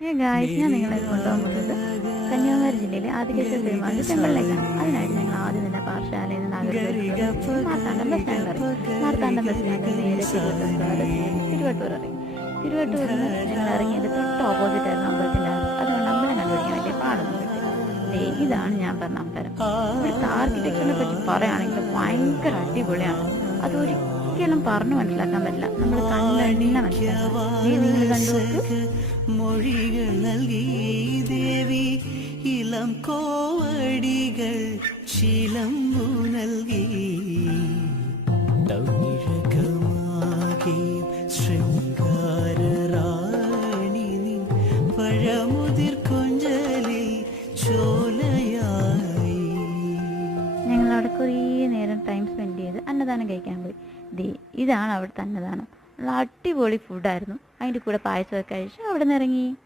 Guys, ഞാൻ നിങ്ങളെ കൊണ്ടുപോകാൻ പോകുന്നത് കന്യാകുമാരി ജില്ലയിലെ ആദികേശ്വര പെരുമാളിന്റെ ടെമ്പിളിലേക്കാണ്. അതിനായിട്ട് ഞങ്ങൾ ആദ്യം തന്നെ പാറശാലയിൽ നിന്ന് മാർത്താണ്ഡം ബസ് സ്റ്റാൻഡ് ഇറങ്ങി. മാർത്താണ്ഡം ബസ് സ്റ്റാൻഡിൽ നേരെ തിരുവട്ടൂർ ഇറങ്ങി. തിരുവട്ടൂരിൽ നിന്ന് ഞങ്ങൾ ഇറങ്ങിയത് തൊട്ട് ഓപ്പോസിറ്റ് ആയിരുന്നു അമ്പലത്തിൻ്റെ. അതുകൊണ്ട് അമ്പലം കണ്ടുപിടിക്കാൻ വലിയ പാടൊന്നും പറ്റില്ല. ഇതാണ് ഞാൻ പറഞ്ഞ അമ്പലം. ഇവിടുത്തെ ആർക്കിടെക്ചറിനെ പറ്റി പറയുകയാണെങ്കിൽ ഭയങ്കര അടിപൊളിയാണ്. അതൊരിക്കലും പറഞ്ഞു മനസ്സിലാക്കാൻ പറ്റില്ല. നമ്മൾ കണ്ണെണ്ണ മനസ്സിലാക്കാം. നിങ്ങൾ കണ്ടു മൊഴികൾ നൽകി ദേവി ഇളം കോവടികൾ ശിലമ്പു നൽകി ശൃംഗാരറാണി നിൻ പഴമുതിർ കൊഞ്ചലിൽ ചോലയായി. ഞങ്ങൾ അവിടെ കുറേ നേരം ടൈം സ്പെൻഡ് ചെയ്ത് അന്നദാനം കഴിക്കാൻ പോയി. ഇതാണ് അവിടുത്തെ അന്നദാനം. നല്ല അടിപൊളി ഫുഡായിരുന്നു. അതിൻ്റെ കൂടെ പായസമൊക്കെ കഴിച്ച് അവിടെ നിന്ന് ഇറങ്ങി.